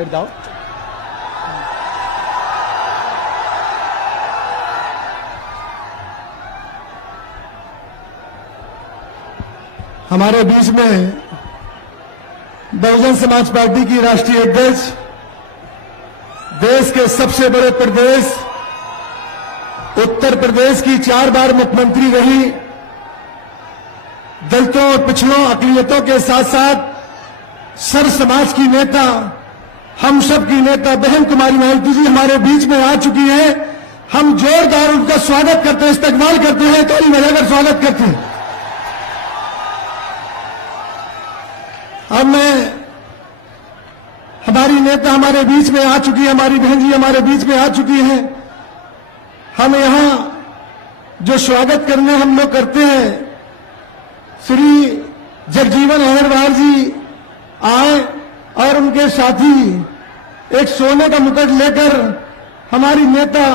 बैठ जाओ। हमारे बीच में बहुजन समाज पार्टी की राष्ट्रीय अध्यक्ष, देश के सबसे बड़े प्रदेश उत्तर प्रदेश की 4 बार मुख्यमंत्री रही, दलितों और पिछड़ों अकलियतों के साथ साथ सर्व समाज की नेता, हम सब की नेता बहन कुमारी मायावती जी हमारे बीच में आ चुकी हैं। हम जोरदार उनका स्वागत करते हैं, इस्तकबाल करते हैं, तो बजाकर स्वागत करते हैं। अब हमारी नेता हमारे बीच में आ चुकी है, हमारी बहन जी हमारे बीच में आ चुकी हैं। हम यहां जो स्वागत करने हम लोग करते हैं, श्री जगजीवन अग्रवाल जी आए और उनके साथी एक सोने का मुकुट लेकर हमारी नेता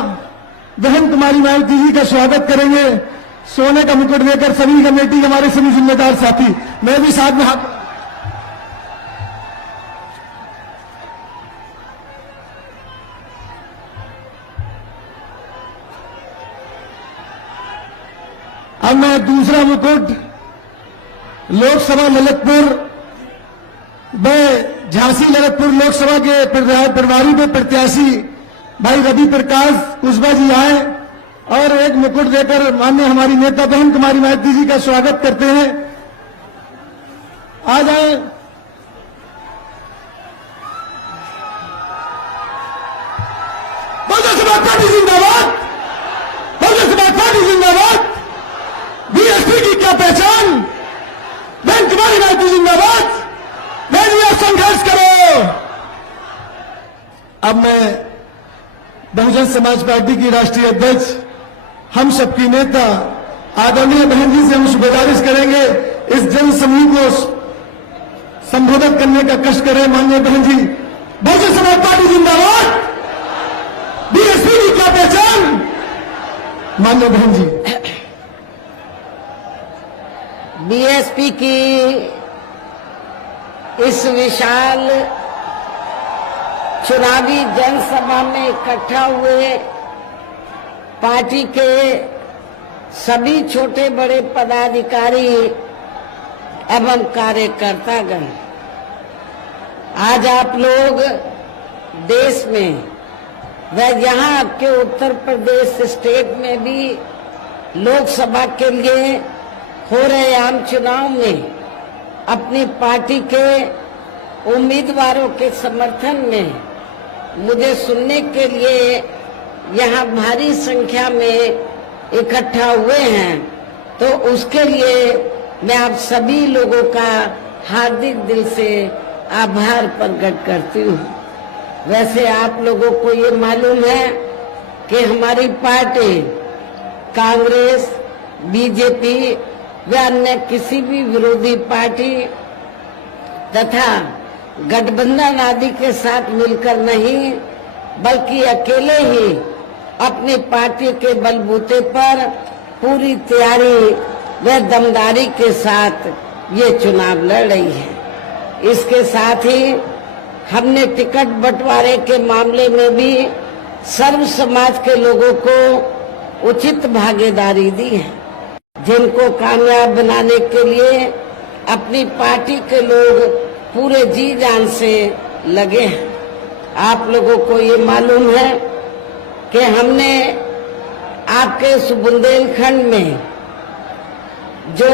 बहन कुमारी मायावती जी का स्वागत करेंगे। सोने का मुकुट लेकर सभी कमेटी के हमारे सभी जिम्मेदार साथी, मैं भी साथ में हाथ। अब मैं दूसरा मुकुट लोकसभा ललितपुर में झांसी ललितपुर लोकसभा के प्रभारी में प्रत्याशी भाई रवि प्रकाश कुशवाहा जी आए और एक मुकुट देकर माननीय हमारी नेता बहन कुमारी मायावती जी का स्वागत करते हैं। आ जाए। बहुजन समाज पार्टी जिंदाबाद, बहुजन समाज पार्टी जिंदाबाद, बीएसपी की क्या पहचान, बहन कुमारी मायावती जिंदाबाद, बेटियां संघर्ष करो। अब मैं बहुजन समाज पार्टी की राष्ट्रीय अध्यक्ष, हम सबकी नेता आदरणीय बहन जी से हम गुजारिश करेंगे इस जन समूह को संबोधित करने का कष्ट करें। माननीय बहन जी, बहुजन समाज पार्टी जिंदाबाद, बीएसपी की क्या पहचान। माननीय बहन जी, बीएसपी की इस विशाल चुनावी जनसभा में इकट्ठा हुए पार्टी के सभी छोटे बड़े पदाधिकारी एवं कार्यकर्तागण, आज आप लोग देश में व यहाँ आपके उत्तर प्रदेश स्टेट में भी लोकसभा के लिए हो रहे आम चुनाव में अपनी पार्टी के उम्मीदवारों के समर्थन में मुझे सुनने के लिए यहाँ भारी संख्या में इकट्ठा हुए हैं, तो उसके लिए मैं आप सभी लोगों का हार्दिक दिल से आभार प्रकट करती हूँ। वैसे आप लोगों को ये मालूम है कि हमारी पार्टी कांग्रेस, बीजेपी व अन्य किसी भी विरोधी पार्टी तथा गठबंधन आदि के साथ मिलकर नहीं, बल्कि अकेले ही अपनी पार्टी के बलबूते पर पूरी तैयारी व दमदारी के साथ ये चुनाव लड़ रही है। इसके साथ ही हमने टिकट बंटवारे के मामले में भी सर्व समाज के लोगों को उचित भागीदारी दी है, जिनको कामयाब बनाने के लिए अपनी पार्टी के लोग पूरे जी जान से लगे हैं। आप लोगों को ये मालूम है कि हमने आपके इस बुंदेलखंड में जो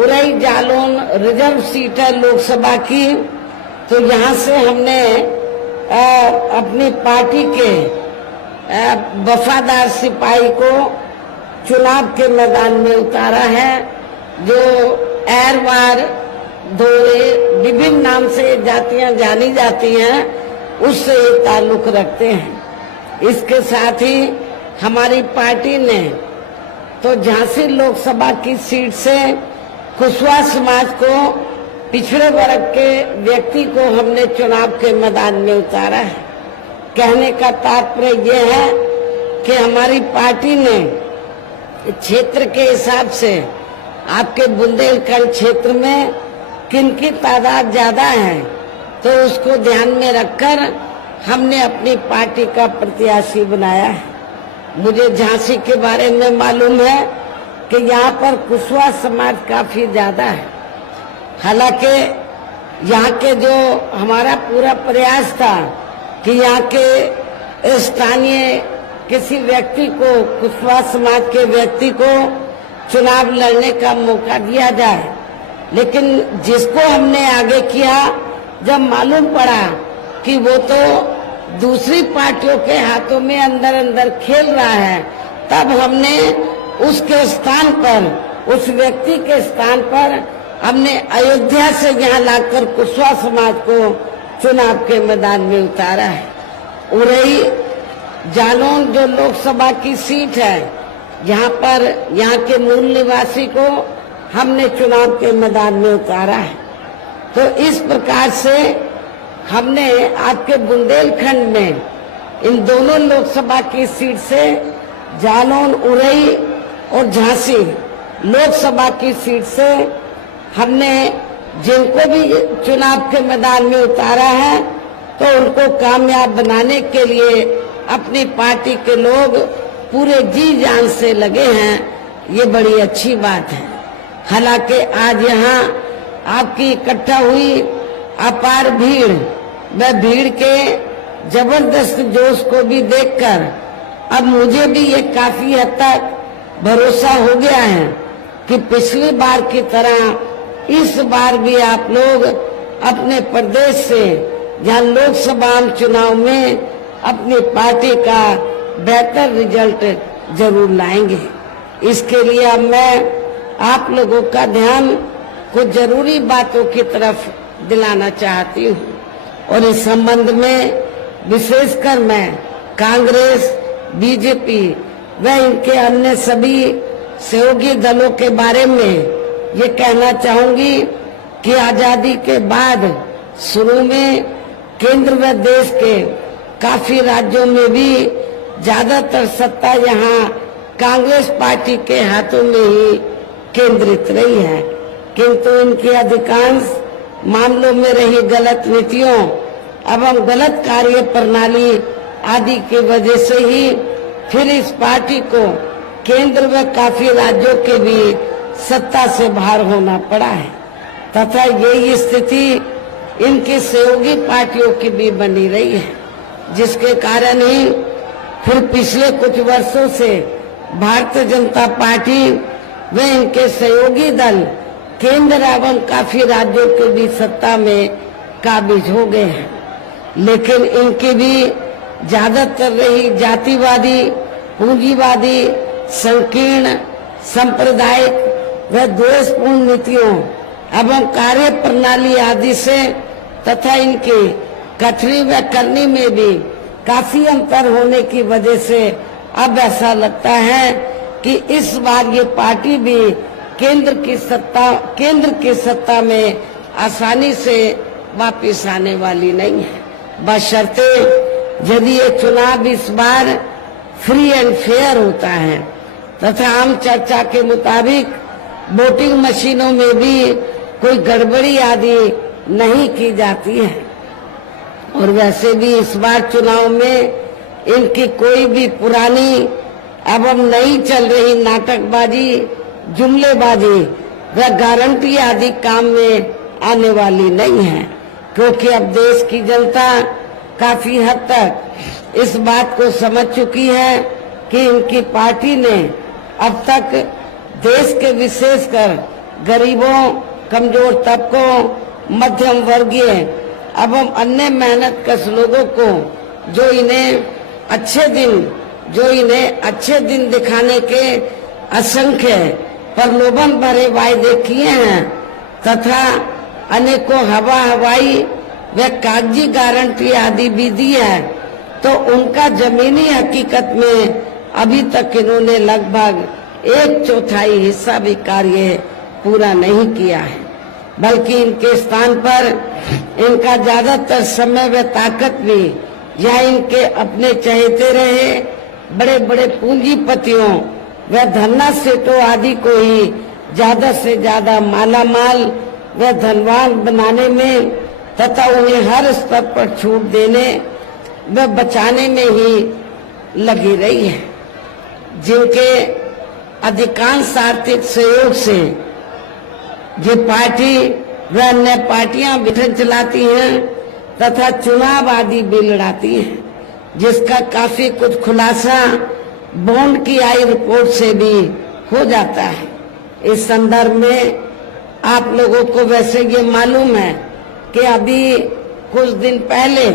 उरई जालौन रिजर्व सीट है लोकसभा की, तो यहाँ से हमने अपनी पार्टी के वफादार सिपाही को चुनाव के मैदान में उतारा है, जो एरवार धोरे विभिन्न नाम से जातियां जानी जाती हैं, उससे ये ताल्लुक रखते हैं। इसके साथ ही हमारी पार्टी ने तो झांसी लोकसभा की सीट से कुशवाहा समाज को, पिछड़े वर्ग के व्यक्ति को हमने चुनाव के मैदान में उतारा है। कहने का तात्पर्य यह है कि हमारी पार्टी ने क्षेत्र के हिसाब से आपके बुंदेलखंड क्षेत्र में किनकी तादाद ज्यादा है, तो उसको ध्यान में रखकर हमने अपनी पार्टी का प्रत्याशी बनाया है। मुझे झांसी के बारे में मालूम है कि यहाँ पर कुशवाहा समाज काफी ज्यादा है। हालांकि यहाँ के जो हमारा पूरा प्रयास था कि यहाँ के स्थानीय किसी व्यक्ति को, कुशवाहा समाज के व्यक्ति को चुनाव लड़ने का मौका दिया जाए, लेकिन जिसको हमने आगे किया, जब मालूम पड़ा कि वो तो दूसरी पार्टियों के हाथों में अंदर अंदर खेल रहा है, तब हमने उसके स्थान पर, उस व्यक्ति के स्थान पर हमने अयोध्या से यहाँ लाकर कुशवाहा समाज को चुनाव के मैदान में उतारा है। उरई जालौन जो लोकसभा की सीट है, जहाँ पर यहाँ के मूल निवासी को हमने चुनाव के मैदान में उतारा है। तो इस प्रकार से हमने आपके बुंदेलखंड में इन दोनों लोकसभा की सीट से जालौन, उरई और झांसी लोकसभा की सीट से हमने जिनको भी चुनाव के मैदान में उतारा है, तो उनको कामयाब बनाने के लिए अपनी पार्टी के लोग पूरे जी जान से लगे हैं। ये बड़ी अच्छी बात है। हालांकि आज यहाँ आपकी इकट्ठा हुई अपार भीड़, वह भीड़ के जबरदस्त जोश को भी देखकर अब मुझे भी ये काफी हद तक भरोसा हो गया है कि पिछली बार की तरह इस बार भी आप लोग अपने प्रदेश से, जहाँ लोकसभा चुनाव में अपनी पार्टी का बेहतर रिजल्ट जरूर लाएंगे। इसके लिए अब मैं आप लोगों का ध्यान कुछ जरूरी बातों की तरफ दिलाना चाहती हूँ, और इस संबंध में विशेषकर मैं कांग्रेस, बीजेपी व इनके अन्य सभी सहयोगी दलों के बारे में ये कहना चाहूंगी कि आजादी के बाद शुरू में केंद्र व देश के काफी राज्यों में भी ज्यादातर सत्ता यहाँ कांग्रेस पार्टी के हाथों में ही केंद्रित रही है, किंतु इनकी अधिकांश मामलों में रही गलत नीतियों एवं गलत कार्य प्रणाली आदि की वजह से ही फिर इस पार्टी को केंद्र व काफी राज्यों के भी सत्ता से बाहर होना पड़ा है, तथा यही स्थिति इनकी सहयोगी पार्टियों की भी बनी रही है, जिसके कारण ही फिर पिछले कुछ वर्षों से भारतीय जनता पार्टी व इनके सहयोगी दल केंद्र एवं काफी राज्यों के भी सत्ता में काबिज हो गए हैं। लेकिन इनकी भी ज्यादातर रही जातिवादी, पूंजीवादी, संकीर्ण, सांप्रदायिक व द्वेषपूर्ण नीतियों एवं कार्य प्रणाली आदि से तथा इनकी कथनी व करनी में भी काफी अंतर होने की वजह से अब ऐसा लगता है कि इस बार ये पार्टी भी केंद्र की सत्ता में आसानी से वापस आने वाली नहीं है, बशर्ते यदि ये चुनाव इस बार फ्री एंड फेयर होता है तथा आम चर्चा के मुताबिक वोटिंग मशीनों में भी कोई गड़बड़ी आदि नहीं की जाती है। और वैसे भी इस बार चुनाव में इनकी कोई भी पुरानी एवं नई चल रही नाटकबाजी, जुमलेबाजी व गारंटी आदि काम में आने वाली नहीं है, क्योंकि अब देश की जनता काफी हद तक इस बात को समझ चुकी है कि इनकी पार्टी ने अब तक देश के विशेषकर गरीबों, कमजोर तबकों, मध्यम वर्गीय एवं अन्य मेहनतकश लोगों को जो इन्हें अच्छे दिन दिखाने के असंख्य प्रलोभन भरे वायदे किए हैं तथा अनेकों हवाई व कागजी गारंटी आदि भी दी है, तो उनका जमीनी हकीकत में अभी तक इन्होंने लगभग 1/4 हिस्सा भी कार्य पूरा नहीं किया है, बल्कि इनके स्थान पर इनका ज्यादातर समय व ताकत भी या इनके अपने चहेते रहे बड़े बड़े पूंजीपतियों व धन्ना सेठों आदि को ही ज्यादा से ज्यादा मालामाल व धनवान बनाने में तथा उन्हें हर स्तर पर छूट देने वह बचाने में ही लगी रही है, जिनके अधिकांश आर्थिक सहयोग से ये पार्टी व अन्य पार्टियां विघटन चलाती हैं तथा चुनाव आदि भी लड़ाती हैं, जिसका काफी कुछ खुलासा बॉन्ड की आई रिपोर्ट से भी हो जाता है। इस संदर्भ में आप लोगों को वैसे ये मालूम है कि अभी कुछ दिन पहले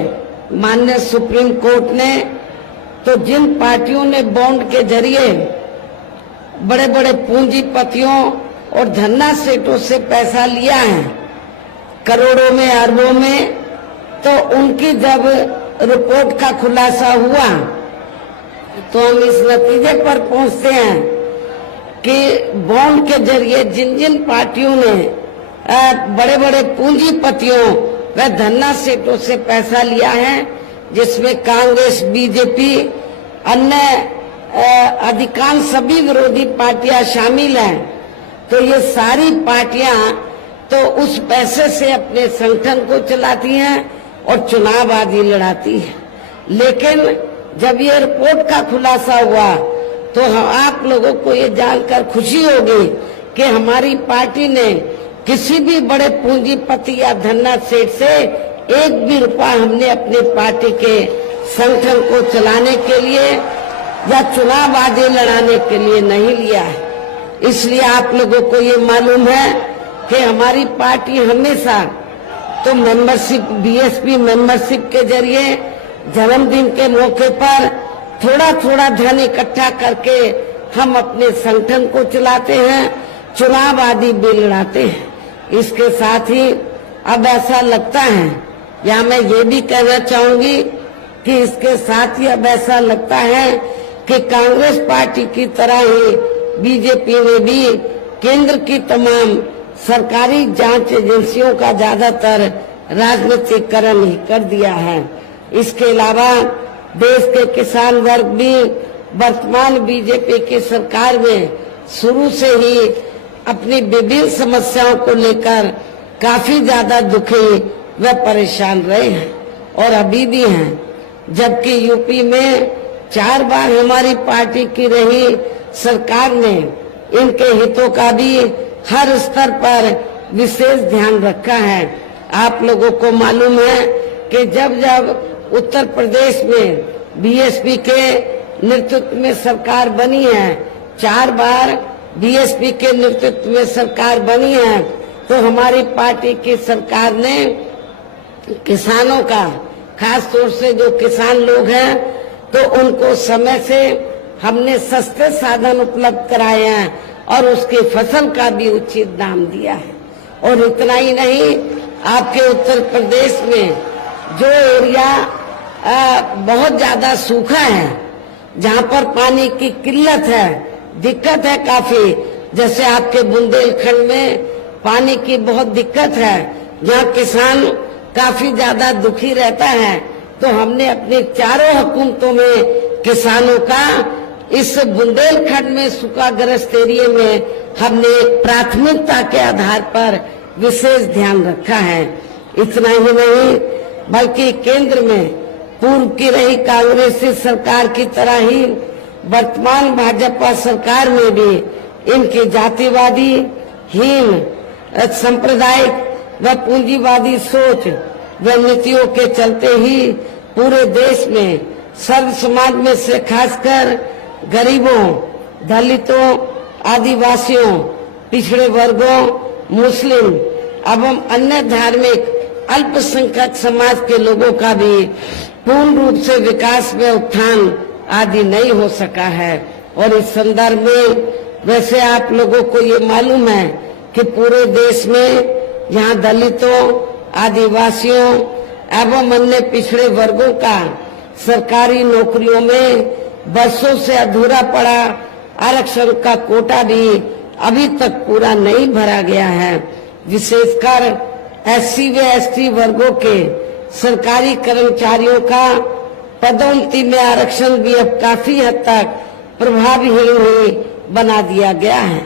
माननीय सुप्रीम कोर्ट ने तो जिन पार्टियों ने बॉन्ड के जरिए बड़े बड़े पूंजीपतियों और धन्ना सेठों से पैसा लिया है करोड़ों में अरबों में, तो उनकी जब रिपोर्ट का खुलासा हुआ तो हम इस नतीजे पर पहुंचते हैं कि बॉन्ड के जरिए जिन जिन पार्टियों ने बड़े बड़े पूंजीपतियों व धन्ना सेठों से पैसा लिया है, जिसमें कांग्रेस, बीजेपी, अन्य अधिकांश सभी विरोधी पार्टियां शामिल हैं, तो ये सारी पार्टियां तो उस पैसे से अपने संगठन को चलाती हैं और चुनाव आदि लड़ाती है। लेकिन जब ये रिपोर्ट का खुलासा हुआ तो आप लोगों को ये जानकर खुशी होगी कि हमारी पार्टी ने किसी भी बड़े पूंजीपति या धन्ना सेठ से एक भी रुपया हमने अपनी पार्टी के संगठन को चलाने के लिए या चुनाव आदि लड़ाने के लिए नहीं लिया है। इसलिए आप लोगों को ये मालूम है कि हमारी पार्टी हमेशा तो मेंबरशिप, बीएसपी मेंबरशिप के जरिए जन्मदिन के मौके पर थोड़ा थोड़ा धन इकट्ठा करके हम अपने संगठन को चलाते हैं, चुनाव आदि भी लड़ाते हैं। इसके साथ ही अब ऐसा लगता है, या मैं ये भी कहना चाहूंगी कि इसके साथ ही अब ऐसा लगता है कि कांग्रेस पार्टी की तरह ही बीजेपी ने भी केंद्र की तमाम सरकारी जांच एजेंसियों का ज्यादातर राजनीतिकरण ही कर दिया है। इसके अलावा देश के किसान वर्ग भी वर्तमान बीजेपी की सरकार में शुरू से ही अपनी विभिन्न समस्याओं को लेकर काफी ज्यादा दुखी व परेशान रहे हैं और अभी भी हैं। जबकि यूपी में 4 बार हमारी पार्टी की रही सरकार ने इनके हितों का भी हर स्तर पर विशेष ध्यान रखा है। आप लोगों को मालूम है कि जब जब उत्तर प्रदेश में बीएसपी के नेतृत्व में सरकार बनी है, 4 बार बीएसपी के नेतृत्व में सरकार बनी है, तो हमारी पार्टी की सरकार ने किसानों का, खास तौर से जो किसान लोग हैं, तो उनको समय से हमने सस्ते साधन उपलब्ध कराए हैं और उसकी फसल का भी उचित दाम दिया है। और इतना ही नहीं, आपके उत्तर प्रदेश में जो एरिया बहुत ज्यादा सूखा है, जहाँ पर पानी की किल्लत है, दिक्कत है काफी, जैसे आपके बुंदेलखंड में पानी की बहुत दिक्कत है, जहाँ किसान काफी ज्यादा दुखी रहता है, तो हमने अपनी चारों हुकूमतों में किसानों का इस बुंदेलखंड में सूखाग्रस्त एरिया में हमने प्राथमिकता के आधार पर विशेष ध्यान रखा है। इतना ही नहीं, बल्कि केंद्र में पूर्व की रही कांग्रेसी सरकार की तरह ही वर्तमान भाजपा सरकार में भी इनकी जातिवादी, हीन, सांप्रदायिक व पूंजीवादी सोच व नीतियों के चलते ही पूरे देश में सर्व समाज में से खासकर गरीबों, दलितों, आदिवासियों, पिछड़े वर्गों, मुस्लिम एवं अन्य धार्मिक अल्पसंख्यक समाज के लोगों का भी पूर्ण रूप से विकास में उत्थान आदि नहीं हो सका है। और इस संदर्भ में वैसे आप लोगों को ये मालूम है कि पूरे देश में यहाँ दलितों, आदिवासियों एवं अन्य पिछड़े वर्गों का सरकारी नौकरियों में वर्षों से अधूरा पड़ा आरक्षण का कोटा भी अभी तक पूरा नहीं भरा गया है। विशेषकर एससी व एसटी वर्गों के सरकारी कर्मचारियों का पदोन्नति में आरक्षण भी अब काफी हद तक प्रभावहीन ही बना दिया गया है।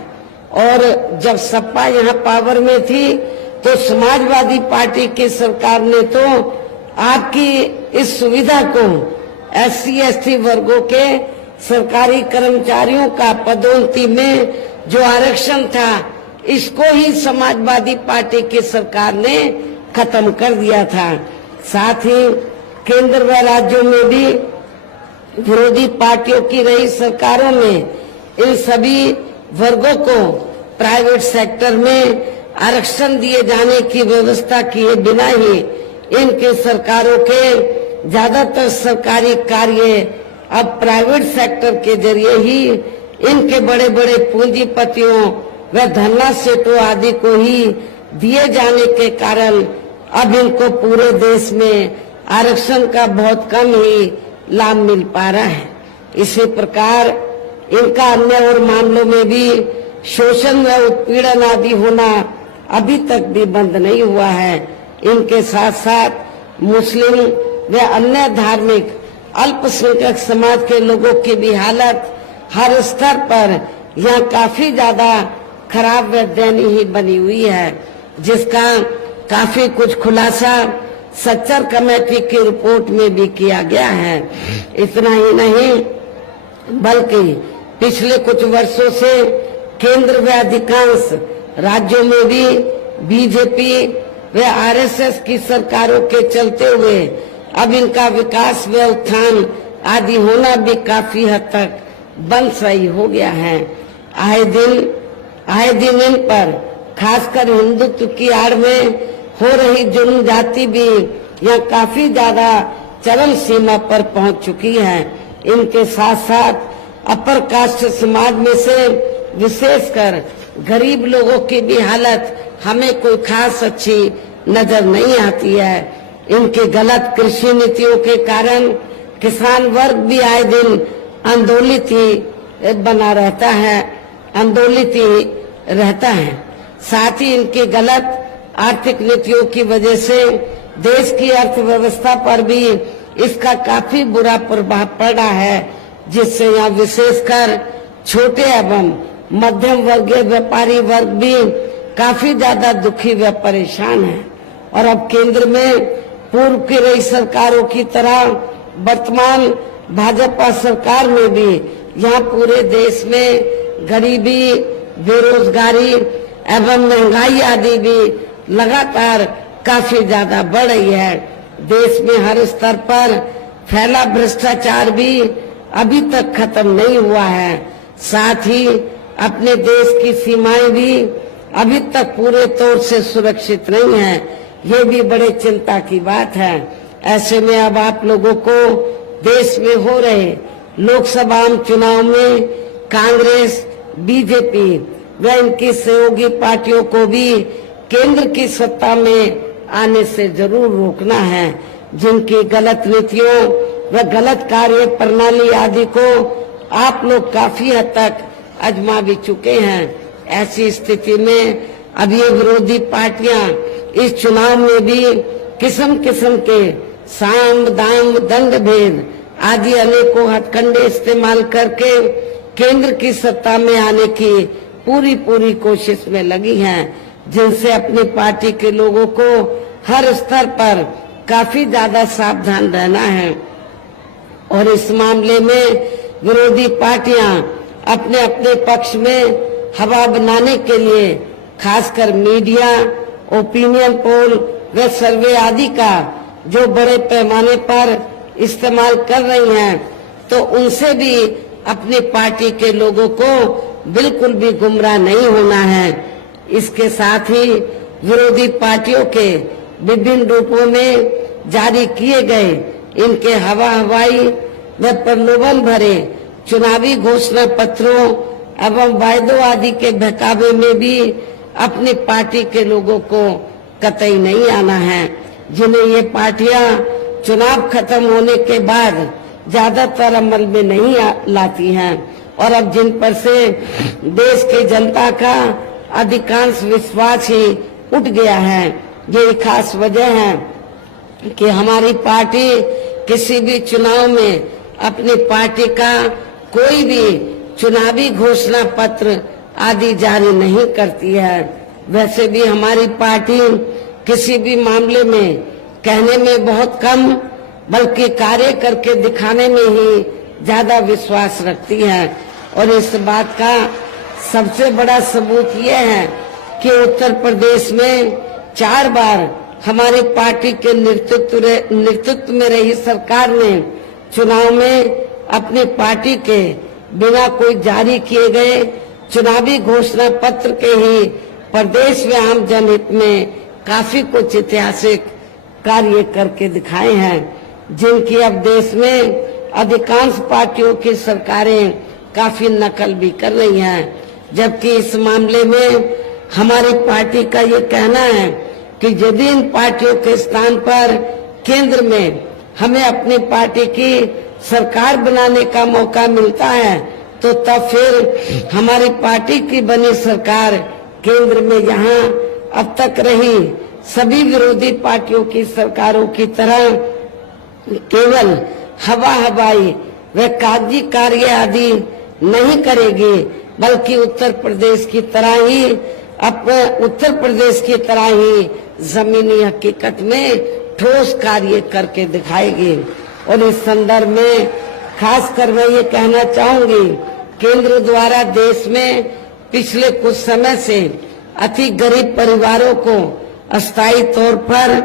और जब सपा यहाँ पावर में थी तो समाजवादी पार्टी की सरकार ने तो आपकी इस सुविधा को SC ST वर्गों के सरकारी कर्मचारियों का पदोन्नति में जो आरक्षण था, इसको ही समाजवादी पार्टी की सरकार ने खत्म कर दिया था। साथ ही केंद्र व राज्यों में भी विरोधी पार्टियों की रही सरकारों में इन सभी वर्गों को प्राइवेट सेक्टर में आरक्षण दिए जाने की व्यवस्था किए बिना ही इनके सरकारों के ज्यादातर सरकारी कार्य अब प्राइवेट सेक्टर के जरिए ही इनके बड़े बड़े पूंजीपतियों व धन्ना सेठों आदि को ही दिए जाने के कारण अब इनको पूरे देश में आरक्षण का बहुत कम ही लाभ मिल पा रहा है। इसी प्रकार इनका अन्य और मामलों में भी शोषण व उत्पीड़न आदि होना अभी तक भी बंद नहीं हुआ है। इनके साथ साथ मुस्लिम व अन्य धार्मिक अल्पसंख्यक समाज के लोगों की भी हालत हर स्तर पर यहाँ काफी ज्यादा खराब व दयनीय ही बनी हुई है, जिसका काफी कुछ खुलासा सच्चर कमेटी की रिपोर्ट में भी किया गया है। इतना ही नहीं बल्कि पिछले कुछ वर्षों से केंद्र व अधिकांश राज्यों में भी बीजेपी व RSS की सरकारों के चलते हुए अब इनका विकास व उत्थान आदि होना भी काफी हद तक बंद सही हो गया है। आए दिन इन पर खासकर हिंदुत्व की आड़ में हो रही जुल्म जाति भी यह काफी ज्यादा चरम सीमा पर पहुंच चुकी है। इनके साथ साथ अपर कास्ट समाज में से विशेषकर गरीब लोगों की भी हालत हमें कोई खास अच्छी नजर नहीं आती है। इनके गलत कृषि नीतियों के कारण किसान वर्ग भी आए दिन आंदोलित ही बना रहता है, आंदोलित ही रहता है। साथ ही इनकी गलत आर्थिक नीतियों की वजह से देश की अर्थव्यवस्था पर भी इसका काफी बुरा प्रभाव पड़ा है, जिससे यहाँ विशेषकर छोटे एवं मध्यम वर्गीय व्यापारी वर्ग भी काफी ज्यादा दुखी व परेशान है। और अब केंद्र में पूर्व की रही सरकारों की तरह वर्तमान भाजपा सरकार में भी यहाँ पूरे देश में गरीबी, बेरोजगारी एवं महंगाई आदि भी लगातार काफी ज्यादा बढ़ रही है। देश में हर स्तर पर फैला भ्रष्टाचार भी अभी तक खत्म नहीं हुआ है। साथ ही अपने देश की सीमाएं भी अभी तक पूरे तौर से सुरक्षित नहीं है। ये भी बड़े चिंता की बात है। ऐसे में अब आप लोगों को देश में हो रहे लोकसभा चुनाव में कांग्रेस, बीजेपी व इनकी सहयोगी पार्टियों को भी केंद्र की सत्ता में आने से जरूर रोकना है। जिनकी गलत नीतियों व गलत कार्य प्रणाली आदि को आप लोग काफी हद तक आजमा भी चुके हैं। ऐसी स्थिति में अब ये विरोधी पार्टियां इस चुनाव में भी किस्म किस्म के साम दाम दंड भेद आदि अनेकों हथकंडे इस्तेमाल करके केंद्र की सत्ता में आने की पूरी कोशिश में लगी हैं, जिनसे अपनी पार्टी के लोगों को हर स्तर पर काफी ज्यादा सावधान रहना है। और इस मामले में विरोधी पार्टियां अपने अपने पक्ष में हवा बनाने के लिए खासकर मीडिया, ओपिनियन पोल व सर्वे आदि का जो बड़े पैमाने पर इस्तेमाल कर रही हैं, तो उनसे भी अपनी पार्टी के लोगों को बिल्कुल भी गुमराह नहीं होना है। इसके साथ ही विरोधी पार्टियों के विभिन्न रूपों में जारी किए गए इनके हवाई व प्रलोभन भरे चुनावी घोषणा पत्रों एवं वायदों आदि के बहकावे में भी अपनी पार्टी के लोगों को कतई नहीं आना है। जिन्हें ये पार्टियां चुनाव खत्म होने के बाद ज्यादातर अमल में नहीं लाती हैं और अब जिन पर से देश की जनता का अधिकांश विश्वास ही उठ गया है। यही खास वजह है कि हमारी पार्टी किसी भी चुनाव में अपनी पार्टी का कोई भी चुनावी घोषणा पत्र आदि जारी नहीं करती है। वैसे भी हमारी पार्टी किसी भी मामले में कहने में बहुत कम बल्कि कार्य करके दिखाने में ही ज्यादा विश्वास रखती है। और इस बात का सबसे बड़ा सबूत यह है कि उत्तर प्रदेश में 4 बार हमारी पार्टी के नेतृत्व में रही सरकार ने चुनाव में अपनी पार्टी के बिना कोई जारी किए गए चुनावी घोषणा पत्र के ही प्रदेश में आम जनहित में काफी कुछ ऐतिहासिक कार्य करके दिखाए हैं, जिनकी अब देश में अधिकांश पार्टियों की सरकारें काफी नकल भी कर रही हैं। जबकि इस मामले में हमारी पार्टी का ये कहना है कि यदि इन पार्टियों के स्थान पर केंद्र में हमें अपनी पार्टी की सरकार बनाने का मौका मिलता है तो तब फिर हमारी पार्टी की बनी सरकार केंद्र में यहाँ अब तक रही सभी विरोधी पार्टियों की सरकारों की तरह केवल हवाई व कागजी कार्य आदि नहीं करेगी, बल्कि उत्तर प्रदेश की तरह ही जमीनी हकीकत में ठोस कार्य करके दिखाएगी। और इस संदर्भ में खासकर मैं ये कहना चाहूंगी, केंद्र द्वारा देश में पिछले कुछ समय से अति गरीब परिवारों को अस्थायी तौर पर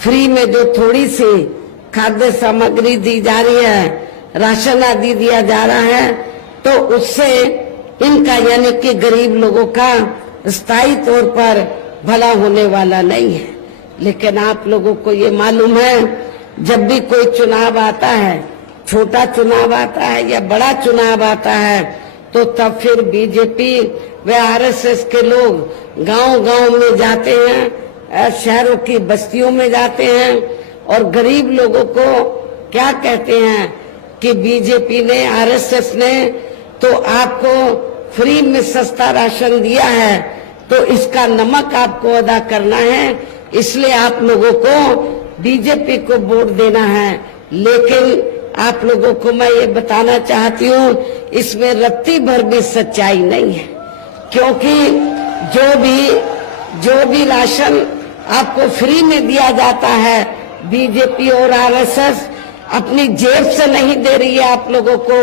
फ्री में जो थोड़ी सी खाद्य सामग्री दी जा रही है, राशन आदि दिया जा रहा है, तो उससे इनका यानी कि गरीब लोगों का स्थायी तौर पर भला होने वाला नहीं है। लेकिन आप लोगों को ये मालूम है, जब भी कोई चुनाव आता है, छोटा चुनाव आता है या बड़ा चुनाव आता है, तो तब फिर बीजेपी व आरएसएस के लोग गांव-गांव में जाते हैं, शहरों की बस्तियों में जाते हैं और गरीब लोगों को क्या कहते हैं कि बीजेपी ने, आरएसएस ने तो आपको फ्री में सस्ता राशन दिया है, तो इसका नमक आपको अदा करना है, इसलिए आप लोगों को बीजेपी को वोट देना है। लेकिन आप लोगों को मैं ये बताना चाहती हूँ, इसमें रत्ती भर भी सच्चाई नहीं है, क्योंकि जो भी राशन आपको फ्री में दिया जाता है, बीजेपी और आरएसएस अपनी जेब से नहीं दे रही है आप लोगों को,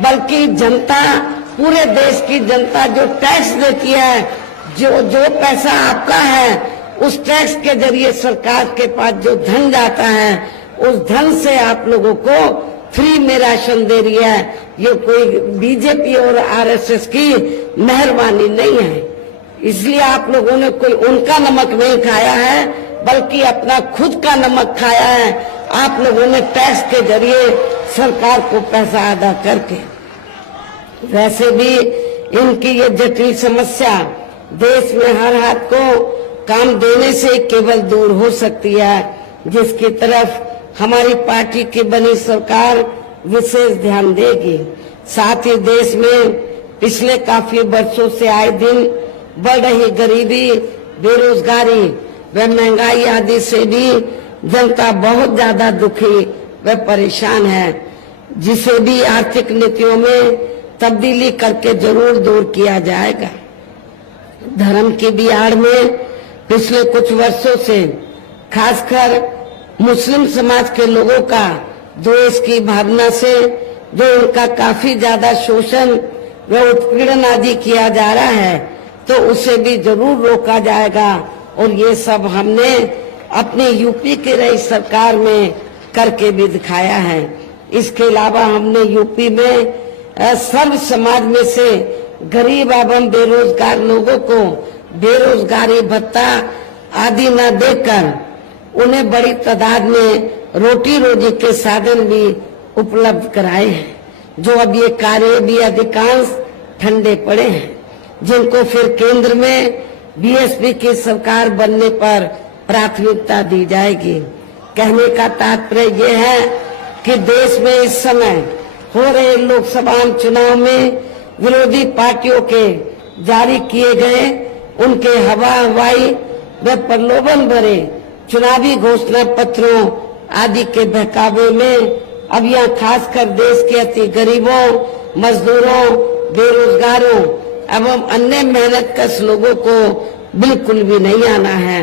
बल्कि जनता, पूरे देश की जनता जो टैक्स देती है, जो पैसा आपका है, उस टैक्स के जरिए सरकार के पास जो धन जाता है, उस धन से आप लोगों को फ्री में राशन दे रही है। ये कोई बीजेपी और आरएसएस की मेहरबानी नहीं है। इसलिए आप लोगों ने कोई उनका नमक नहीं खाया है, बल्कि अपना खुद का नमक खाया है। आप लोगों ने टैक्स के जरिए सरकार को पैसा अदा करके। वैसे भी इनकी ये जटिल समस्या देश में हर हाथ को काम देने से केवल दूर हो सकती है, जिसकी तरफ हमारी पार्टी की बनी सरकार विशेष ध्यान देगी। साथ ही देश में पिछले काफी वर्षों से आए दिन बढ़ रही गरीबी, बेरोजगारी व महंगाई आदि से भी जनता बहुत ज्यादा दुखी व परेशान है, जिसे भी आर्थिक नीतियों में तब्दीली करके जरूर दूर किया जाएगा। धर्म की भी आड़ में पिछले कुछ वर्षों से खासकर मुस्लिम समाज के लोगों का द्वेष की भावना से जो उनका काफी ज्यादा शोषण व उत्पीड़न आदि किया जा रहा है, तो उसे भी जरूर रोका जाएगा। और ये सब हमने अपनी यूपी की रही सरकार में करके भी दिखाया है। इसके अलावा हमने यूपी में सर्व समाज में से गरीब एवं बेरोजगार लोगों को बेरोजगारी भत्ता आदि न देकर उन्हें बड़ी तादाद में रोटी रोजी के साधन भी उपलब्ध कराए हैं, जो अब ये कार्य भी अधिकांश ठंडे पड़े हैं, जिनको फिर केंद्र में बीएसपी की सरकार बनने पर प्राथमिकता दी जाएगी। कहने का तात्पर्य ये है कि देश में इस समय हो रहे लोकसभा चुनाव में विरोधी पार्टियों के जारी किए गए उनके हवाई व प्रलोभन भरे चुनावी घोषणा पत्रों आदि के बहकावे में अब यहाँ खासकर देश के अति गरीबों, मजदूरों, बेरोजगारों एवं अन्य मेहनतकश लोगों को बिल्कुल भी नहीं आना है।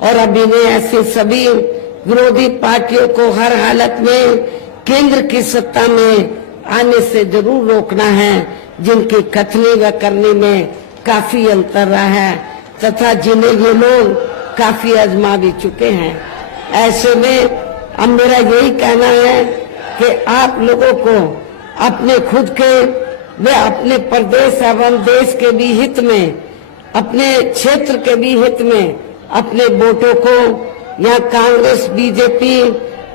और अब इन्हें ऐसी सभी विरोधी पार्टियों को हर हालत में केंद्र की सत्ता में आने से जरूर रोकना है, जिनकी कथनी व करने में काफी अंतर रहा है तथा जिन्हें ये लोग काफी आजमा भी चुके हैं। ऐसे में अब मेरा यही कहना है कि आप लोगों को अपने खुद के व अपने प्रदेश एवं देश के भी हित में, अपने क्षेत्र के भी हित में अपने वोटों को या कांग्रेस, बीजेपी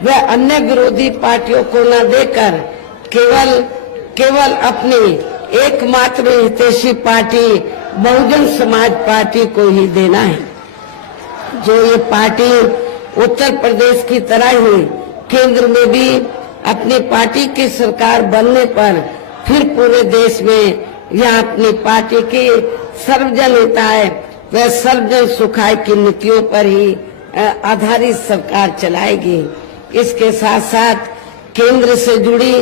व अन्य विरोधी पार्टियों को न देकर केवल अपनी एकमात्र हितैषी पार्टी बहुजन समाज पार्टी को ही देना है। जो ये पार्टी उत्तर प्रदेश की तरह ही केंद्र में भी अपनी पार्टी की सरकार बनने पर फिर पूरे देश में यह अपनी पार्टी की सर्वजन हिताय व सर्वजन सुखाय की नीतियों पर ही आधारित सरकार चलाएगी। इसके साथ साथ केंद्र से जुड़ी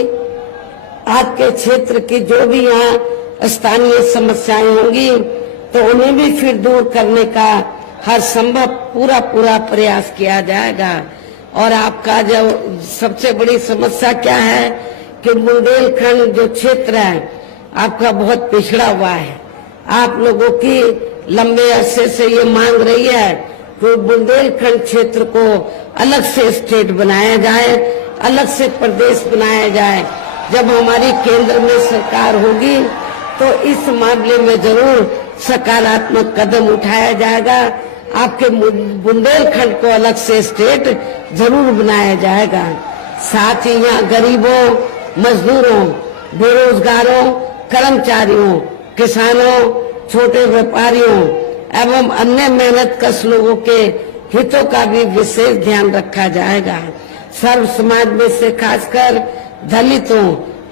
आपके क्षेत्र की जो भी यहाँ स्थानीय समस्याएं होंगी तो उन्हें भी फिर दूर करने का हर संभव पूरा प्रयास किया जाएगा। और आपका जो सबसे बड़ी समस्या क्या है कि बुंदेलखंड जो क्षेत्र है आपका बहुत पिछड़ा हुआ है। आप लोगों की लंबे अरसे से ये मांग रही है कि बुंदेलखंड क्षेत्र को अलग से स्टेट बनाया जाए, अलग से प्रदेश बनाया जाए। जब हमारी केंद्र में सरकार होगी तो इस मामले में जरूर सकारात्मक कदम उठाया जाएगा। आपके बुंदेलखंड को अलग से स्टेट जरूर बनाया जाएगा। साथ ही यहाँ गरीबों, मजदूरों, बेरोजगारों, कर्मचारियों, किसानों, छोटे व्यापारियों एवं अन्य मेहनतकश लोगों के हितों का भी विशेष ध्यान रखा जाएगा। सर्व समाज में से खासकर दलितों,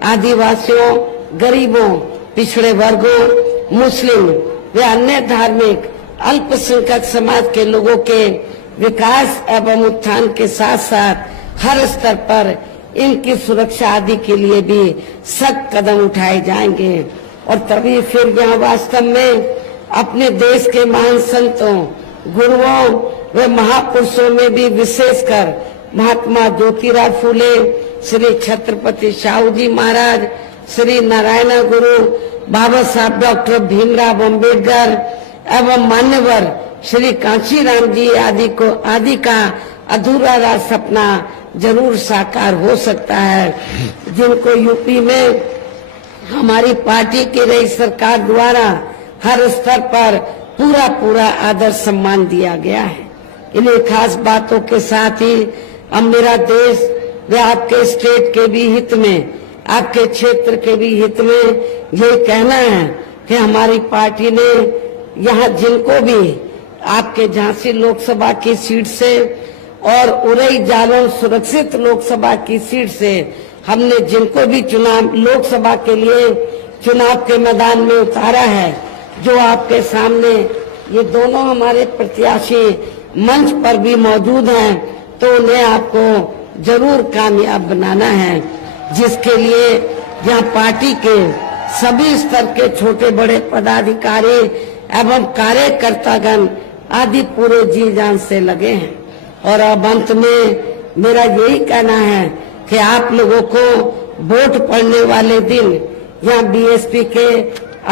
आदिवासियों, गरीबों, पिछड़े वर्गों, मुस्लिम व अन्य धार्मिक अल्पसंख्यक समाज के लोगों के विकास एवं उत्थान के साथ साथ हर स्तर पर इनकी सुरक्षा आदि के लिए भी सख्त कदम उठाए जाएंगे। और तभी फिर यहाँ वास्तव में अपने देश के महान संतों, गुरुओं व महापुरुषों में भी विशेषकर महात्मा ज्योतिराव फूले, श्री छत्रपति शाहू जी महाराज, श्री नारायण गुरु बाबा साहब डॉक्टर भीमराव अम्बेडकर एवं मान्यवर श्री कांशीराम जी आदि का अधूरा रहा सपना जरूर साकार हो सकता है, जिनको यूपी में हमारी पार्टी की रही सरकार द्वारा हर स्तर पर पूरा आदर सम्मान दिया गया है। इन्हीं खास बातों के साथ ही अब मेरा देश व आपके स्टेट के भी हित में, आपके क्षेत्र के भी हित में ये कहना है कि हमारी पार्टी ने यहाँ जिनको भी आपके झांसी लोकसभा की सीट से और उरई जालौन सुरक्षित लोकसभा की सीट से हमने जिनको भी चुनाव लोकसभा के लिए चुनाव के मैदान में उतारा है, जो आपके सामने ये दोनों हमारे प्रत्याशी मंच पर भी मौजूद हैं, तो उन्हें आपको जरूर कामयाब बनाना है, जिसके लिए यहाँ पार्टी के सभी स्तर के छोटे बड़े पदाधिकारी एवं कार्यकर्तागण आदि पूरे जी जान से लगे हैं। और अब अंत में मेरा यही कहना है कि आप लोगों को वोट पड़ने वाले दिन यहाँ बीएसपी के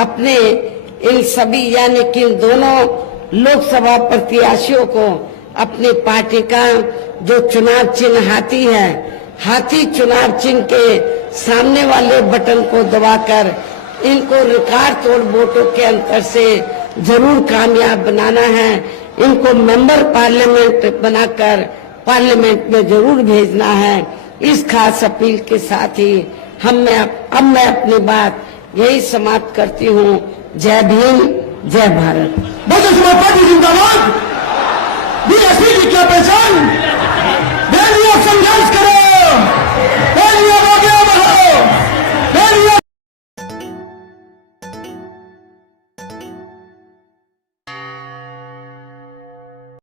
अपने इन सभी यानी कि दोनों लोकसभा प्रत्याशियों को अपनी पार्टी का जो चुनाव चिन्ह हाथी है, हाथी चुनाव चिन्ह के सामने वाले बटन को दबाकर इनको रिकॉर्ड तोड़ वोटों के अंतर से जरूर कामयाब बनाना है। इनको मेंबर पार्लियामेंट बनाकर पार्लियामेंट में जरूर भेजना है। इस खास अपील के साथ ही अब मैं अपनी बात यही समाप्त करती हूँ। जय भीम, जय भारत। बहुजन समाज पार्टी जिंदाबाद। बीएसपी की क्या पहचान,